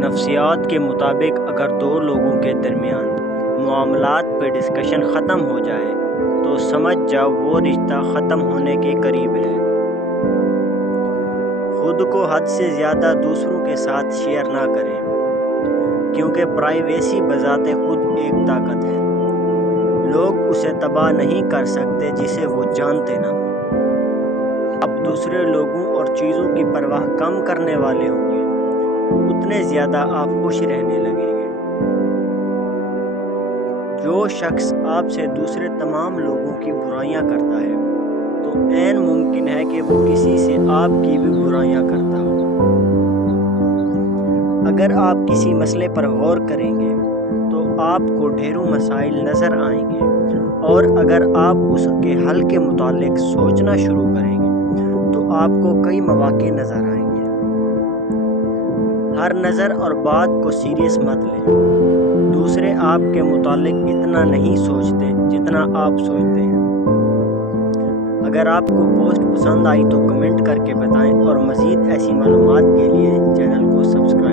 نفسیات کے مطابق اگر دو لوگوں کے درمیان معاملات پہ ڈسکشن ختم ہو جائے تو سمجھ جاؤ وہ رشتہ ختم ہونے کے قریب ہے۔ خود کو حد سے زیادہ دوسروں کے ساتھ شیئر نہ کریں، کیونکہ پرائیویسی بذات خود ایک طاقت ہے۔ لوگ اسے تباہ نہیں کر سکتے جسے وہ جانتے نہ ہوں۔ آپ دوسرے لوگوں اور چیزوں کی پرواہ کم کرنے والے ہوں گے، اتنے زیادہ آپ خوش رہنے لگیں گے۔ جو شخص آپ سے دوسرے تمام لوگوں کی برائیاں کرتا ہے تو عین ممکن ہے کہ وہ کسی سے آپ کی بھی برائیاں کرتا ہو۔ اگر آپ کسی مسئلے پر غور کریں گے تو آپ کو ڈھیروں مسائل نظر آئیں گے، اور اگر آپ اس کے حل کے متعلق سوچنا شروع کریں گے تو آپ کو کئی مواقع نظر آئیں گے۔ ہر نظر اور بات کو سیریس مت لیں۔ دوسرے آپ کے متعلق اتنا نہیں سوچتے جتنا آپ سوچتے ہیں۔ اگر آپ کو پوسٹ پسند آئی تو کمنٹ کر کے بتائیں، اور مزید ایسی معلومات کے لیے چینل کو سبسکرائب